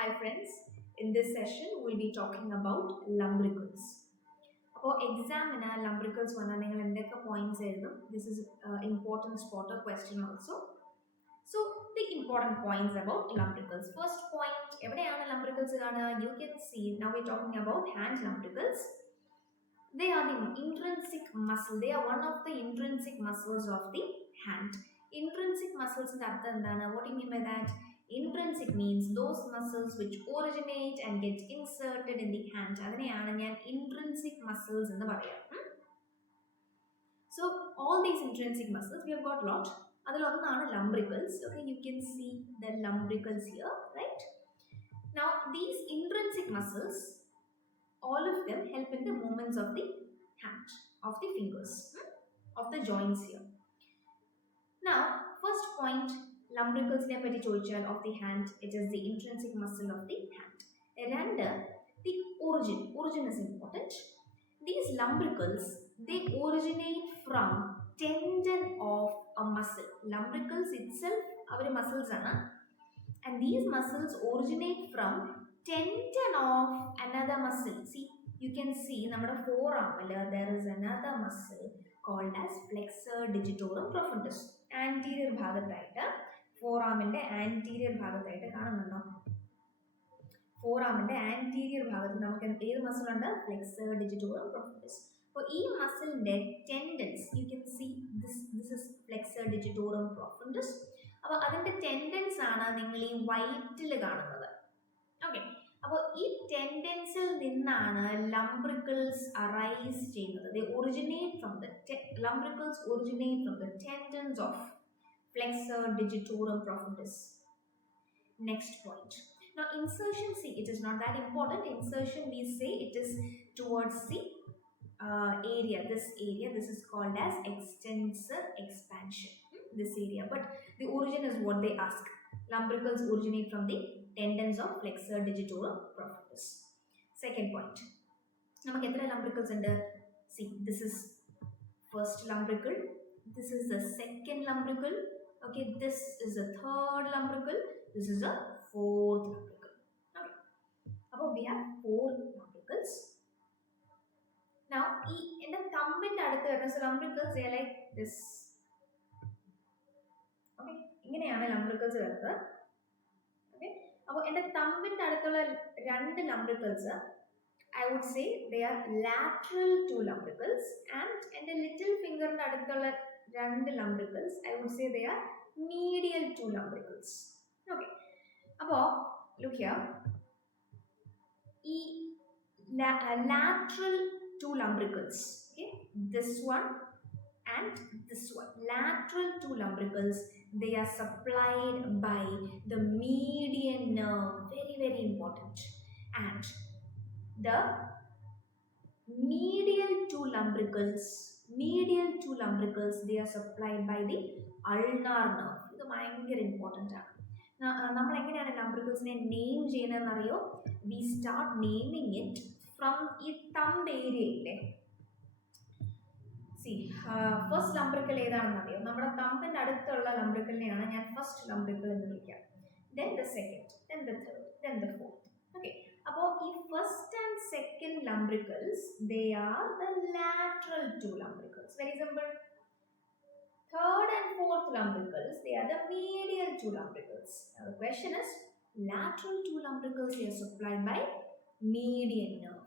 Hi friends, in this session we'll be talking about lumbricals. അപ്പോൾ എക്സാമിന് lumbricals വന്നാൽ നിങ്ങൾ എന്തൊക്കെ പോയിന്റ്സ് എഴുതും? This is important spotter question also. So the important points about lumbricals. First point, എവിടെയാണ് lumbricals കാണുക? You can see now we're talking about hand lumbricals. They are the intrinsic muscle. They are one of the intrinsic muscles of the hand. Intrinsic muscles ന്റെ അർത്ഥം എന്താണ്? What do you mean by that? Intrinsic means those muscles which originate and get inserted in the hand. അതിനെയാണ് ഞാൻ intrinsic muscles എന്ന് പറയാം. So all these intrinsic muscles we have got lot. അതിലൊന്നാണ് lumbricals. Okay, you can see the lumbricals here, right? Now these intrinsic muscles, all of them help in the movements of the hand, of the fingers, of the joints here. Now first point, lumbricals ne patti choichal of the hand, it is the intrinsic muscle of the hand. And the origin is important. These lumbricals, they originate from tendon of a muscle. Lumbricals itself avare muscles ana, and these muscles originate from tendon of another muscle. See, you can see നമ്മുടെ forearm there is another muscle called as flexor digitorum profundus. Anterior ഭാഗത്തായിട്ട് ഫോറാമിന്റെ ആന്റീരിയർ ഭാഗത്തായിട്ട് കാണുന്നുണ്ടോ? ഫോറാമിന്റെ ആന്റീരിയർ ഭാഗത്ത് നമുക്ക് ഏത് muscle ഉണ്ട്? Flexor digitorum profundus. അപ്പോൾ ഈ മസിലിന്റെ tendons you can see this is flexor digitorum profundus. അപ്പോൾ അതിന്റെ ടെൻഡൻസ് ആണ് നിങ്ങൾ ഈ വൈറ്റിൽ കാണുന്നത്. ഓക്കെ, അപ്പോൾ ഈ ടെൻഡൻസിൽ നിന്നാണ് lumbricals അറൈസ് ചെയ്യുന്നത്. They originate from the lumbricals originate from the tendons of flexor digitorum profundus. Next point. Now insertion, see, it is not that important. Insertion, we say it is towards the area. This is called as extensor expansion. This area, but the origin is what they ask. Lumbricals originate from the tendons of flexor digitorum profundus. Second point, namak etra lumbricals undu? See, this is first lumbrical, this is the second lumbrical, okay, this is the third lumbrical, this is the fourth lumbrical. Okay, appo we have four lumbricals. Now in the thumb inde adutha varuna lumbricals, they are like this. Okay, ഇങ്ങനെയാണ് lumbricals വരുന്നത്. Okay, അപ്പോൾ എൻ്റെ തമ്പിൻ്റെ അടുത്തുള്ള രണ്ട് lumbricals, I would say they are lateral to lumbricals, and എൻ്റെ little ഫിംഗറിൻ്റെ അടുത്തുള്ള രണ്ട് lumbricals, I would say they are medial to lumbricals. Okay, അപ്പോൾ look here, ഈ lateral to lumbricals, okay, this one and this one, lateral to lumbricals, they are supplied by the median nerve, very important, and the medial to lumbricals, they are supplied by the ulnar nerve. ഇത് ഭയങ്കര ഇമ്പോർട്ടൻ്റ് ആണ്. നമ്മൾ എങ്ങനെയാണ് lumbricalsനെ നെയിം ചെയ്യുന്നതെന്ന് അറിയോ? We start naming it from ഈ thumb area ഇല്ലേ? സി, ഫസ്റ്റ് lumbrical ഏതാണെന്ന് അറിയോ? നമ്മുടെ തമ്പിൻ്റെ അടുത്തുള്ള lumbricalനെയാണ് ഞാൻ ഫസ്റ്റ് lumbrical എന്ന് വിളിക്കാം. Then the second, then the third, then the fourth. Okay, അപ്പോൾ ഈ first and second lumbricals, they are the lateral to lumbricals. Very simple. Third and fourth lumbricals, they are the medial to lumbricals. Now the question is, lateral to lumbricals, they are supplied by median nerve.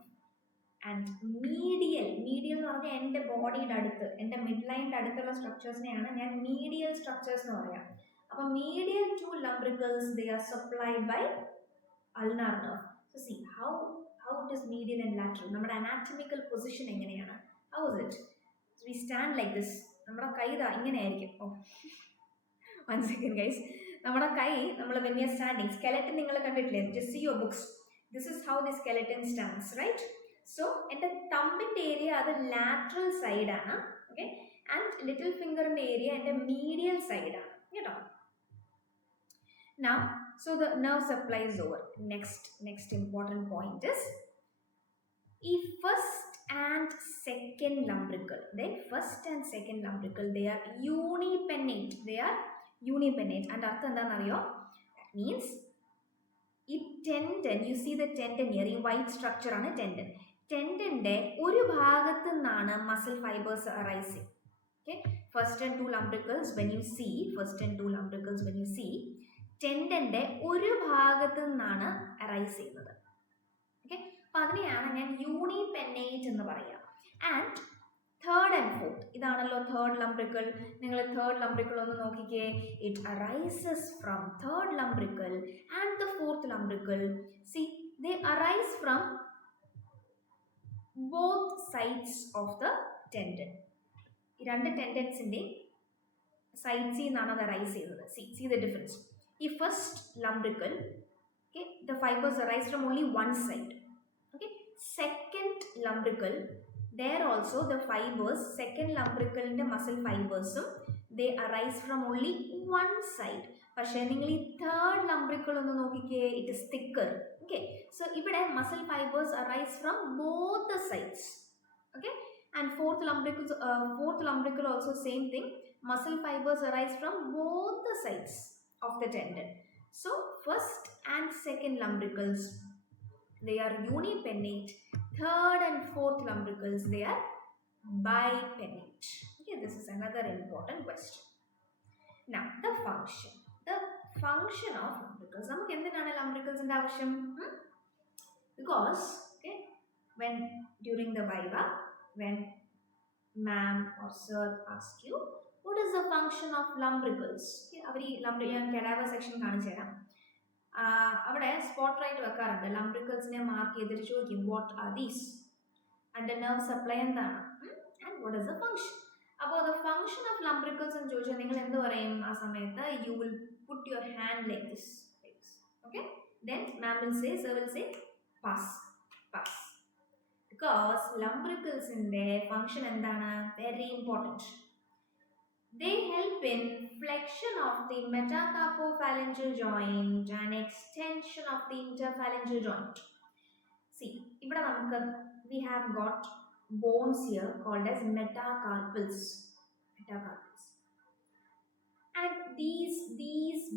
And medial എന്ന് പറഞ്ഞാൽ എൻ്റെ ബോഡിയുടെ അടുത്ത്, എൻ്റെ മിഡ് ലൈനിൻ്റെ അടുത്തുള്ള സ്ട്രക്ചേഴ്സിനെയാണ് ഞാൻ മീഡിയൽ സ്ട്രക്ചേഴ്സ് എന്ന് പറയാം. അപ്പോൾ മീഡിയൽ to lumbricals, they are supplied by ulnar nerve. So see how it is medial and lateral. നമ്മുടെ anatomical position എങ്ങനെയാണ്? How is it? So we stand like this. നമ്മുടെ കൈ ഇങ്ങനെ ആയിരിക്കും. One second guys, നമ്മുടെ കൈ നമ്മൾ when we are standing, skeleton നിങ്ങൾ കണ്ടിട്ടില്ലേ? Just see your books. This is how the skeleton stands, right? So എൻ്റെ തമ്പിൻ്റെ ഏരിയ അത് ലാറ്ററൽ സൈഡാണ്, ഓക്കെ, ആൻഡ് ലിറ്റിൽ ഫിംഗറിൻ്റെ ഏരിയ എൻ്റെ മീഡിയൽ സൈഡാണ് കേട്ടോ. Now, so the nerve supply is over. Next important point is ഈ first and second lumbrical. Then first and second lumbrical, they are unipennate. And അർത്ഥം എന്താണെന്നറിയോ? That means ഈ tendon, you see the tendon here, ഈ white structure ആണ് tendon. Tendonന്റെ ഒരു ഭാഗത്ത് നിന്നാണ് muscle fibers arising. Okay, first and two lumbricals when you see tendonന്റെ ഒരു ഭാഗത്ത് നിന്നാണ് arise ചെയ്യുന്നത്. Okay, അപ്പോൾ അതിനെയാണ് ഞാൻ യൂണിപെന്നേറ്റ് എന്ന് പറയുക. ആൻഡ് തേർഡ് ആൻഡ് ഫോർത്ത്, ഇതാണല്ലോ തേർഡ് ലംബ്രിക്കൽ. നിങ്ങൾ തേർഡ് ലംബ്രിക്കൽ ഒന്ന് നോക്കിക്കേ. It arises from third lumbrical and the fourth lumbrical. See, they arise from both sides of the tendon. ഈ രണ്ട് ടെൻഡൻസിൻ്റെ സൈഡ്സിൽ നിന്നാണ് അത് അറൈസ് ചെയ്യുന്നത്. See the difference. ഈ first lumbrical, okay, the fibers arise from only one side. Okay, second lumbrical, there also the fibers, second lumbrical inde muscle fibers they arise from only one side. പക്ഷേ നിങ്ങൾ ഈ third lumbrical ഒന്ന് നോക്കിക്കേ, it is thicker. Okay, so ഇവിടെ muscle fibers arise from both the sides. Okay, and fourth lumbrical also same thing, muscle fibers arise from both the sides of the tendon. So first and second lumbricals, they are unipennate. Third and fourth lumbricals, they are bipennate. Okay, this is another important question. Now the function of lumbricals. നമുക്ക് എന്തിനാണ് lumbricalsന്റെ ആവശ്യം? Because okay, when during the viva, when ma'am or sir ask you what is the function of lumbricals, അവർ ഈ ഞാൻ cadaver section കാണിച്ചു തരാം. അവിടെ spot right വെക്കാറുണ്ട്. ലംബ്രിക്കൽസിനെ മാർക്ക് ചെയ്തിട്ട് ചോദിക്കും what are these and nerve supply എന്താണ് and what is the function. അപ്പോൾ ദ ഫംഗ്ഷൻ ഓഫ് ലംബ്രിക്കൽസ് എന്ന് ചോദിച്ചാൽ നിങ്ങൾ എന്ത് പറയും ആ സമയത്ത്? You will put your hand like this. Okay, then ma'am will say, sir will say pass. Because ലംബ്രിക്കൽസിന്റെ ഫംഗ്ഷൻ എന്താണ്? Very important. They help in flexion of the metacarpophalangeal joint and extension of the interphalangeal joint. See, ഇവിടെ നമുക്ക് we have got bones here called as metacarpals. And these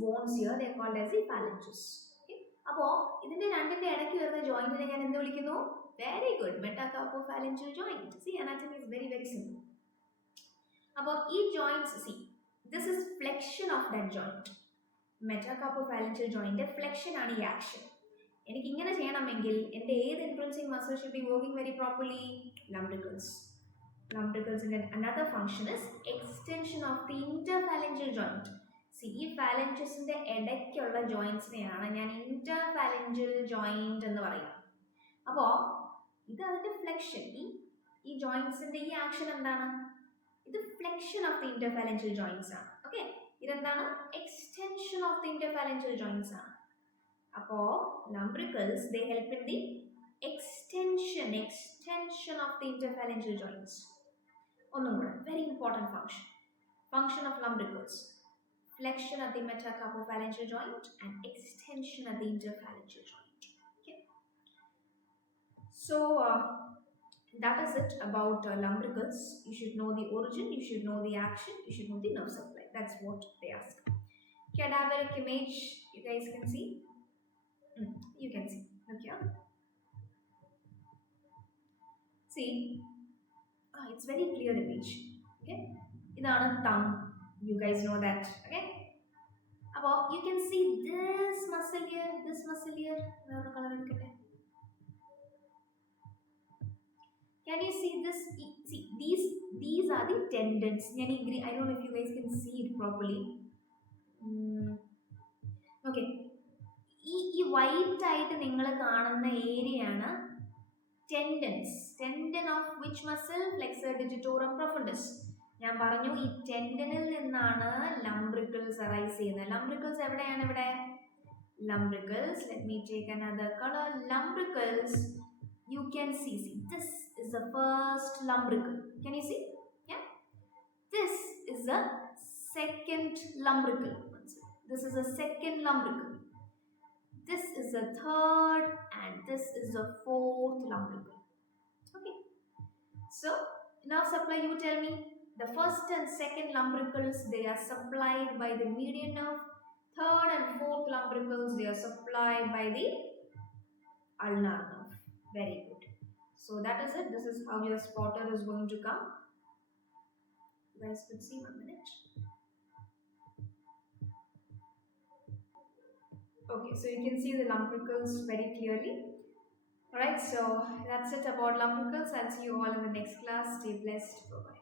bones here they are called as the phalanges. Okay, അപ്പോൾ ഇതിന്റെ രണ്ടിന്റെ ഇടയ്ക്ക് വരുന്ന ജോയിന്റിനെ ഞാൻ എന്ത് വിളിക്കുന്നു? Very good, metacarpophalangeal joint. See, anatomy is very simple. അപ്പോൾ ഈ joints, see this is flexion of that joint. Metacarpophalangeal ജോയിൻ്റെ ഫ്ലെക്ഷൻ ആണ് ഈ ആക്ഷൻ. എനിക്ക് ഇങ്ങനെ ചെയ്യണമെങ്കിൽ എൻ്റെ ഏത് influencing muscle should be working very properly? ലംബ്രിക്കൽസിൻ്റെ another function is extension of the interphalangeal joint. See, ഈ ഫാലൻജസിൻ്റെ ഇടയ്ക്കുള്ള ജോയിൻറ്റ്സിനെയാണ് ഞാൻ ഇന്റർഫാലൻജിയൽ ജോയിൻറ്റ് എന്ന് പറയുക. അപ്പോൾ ഇത് അതിൻ്റെ ഫ്ലെക്ഷൻ. ഈ ജോയിൻറ്റ്സിൻ്റെ ഈ ആക്ഷൻ എന്താണ്? ഇത് ഫ്ലെക്ഷൻ ഓഫ് ദി ഇന്റർഫാലൻജിയൽ ജോയിൻറ്റ്സ് ആണ്. ഓക്കെ, ഇതെന്താണ്? എക്സ്റ്റൻഷൻ ഓഫ് ദി ഇന്റർഫാലൻജിയൽ ജോയിൻറ്റ്സ് ആണ്. അപ്പോൾ lumbricals they help in the extension of the interphalangeal joints. ഒന്നും കൂടെ, very important function of lumbricals: flexion at the metacarpophalangeal joint and extension at the interphalangeal joint. Okay, so that is it about lumbricals. You should know the origin, you should know the action, you should know the nerve supply. That's what they ask. Cadaveric image, you guys can see. You can see. Look here. See, it's very clear image. Okay, idana thumb. You guys know that. Okay. About you can see this muscle here, this muscle here. Another color educate. Can you see this? See, these are the tendons. I don't know if you guys can see it properly. Okay. ഈ white ആയിട്ട് നിങ്ങൾ കാണുന്ന ഏരിയയാണ് tendons. Tendon of which muscle? Flexor digitorum profundus. ഞാൻ പറഞ്ഞു ഈ ടെൻഡനിൽ നിന്നാണ് ലംബ്രിക്കൽസ് അറൈസ് ചെയ്യുന്നത്. ലംബ്രിക്കൽസ് എവിടെയാണ്? ഇവിടെ lumbricals. Let me take another colour. Lumbricals you can see this is the first lumbrical. Can you see? Yeah, this is the second lumbrical. This is the second lumbrical. This is the third and this is the fourth lumbrical. Okay, so now supply, you tell me. The first and second lumbricals, they are supplied by the median nerve. Third and fourth lumbricals, they are supplied by the ulnar nerve. Very good. So that is it. This is how your spotter is going to come. You guys could see 1 minute. Okay, so you can see the lumbricals very clearly. Alright, so that's it about lumbricals. I'll see you all in the next class. Stay blessed. Bye bye.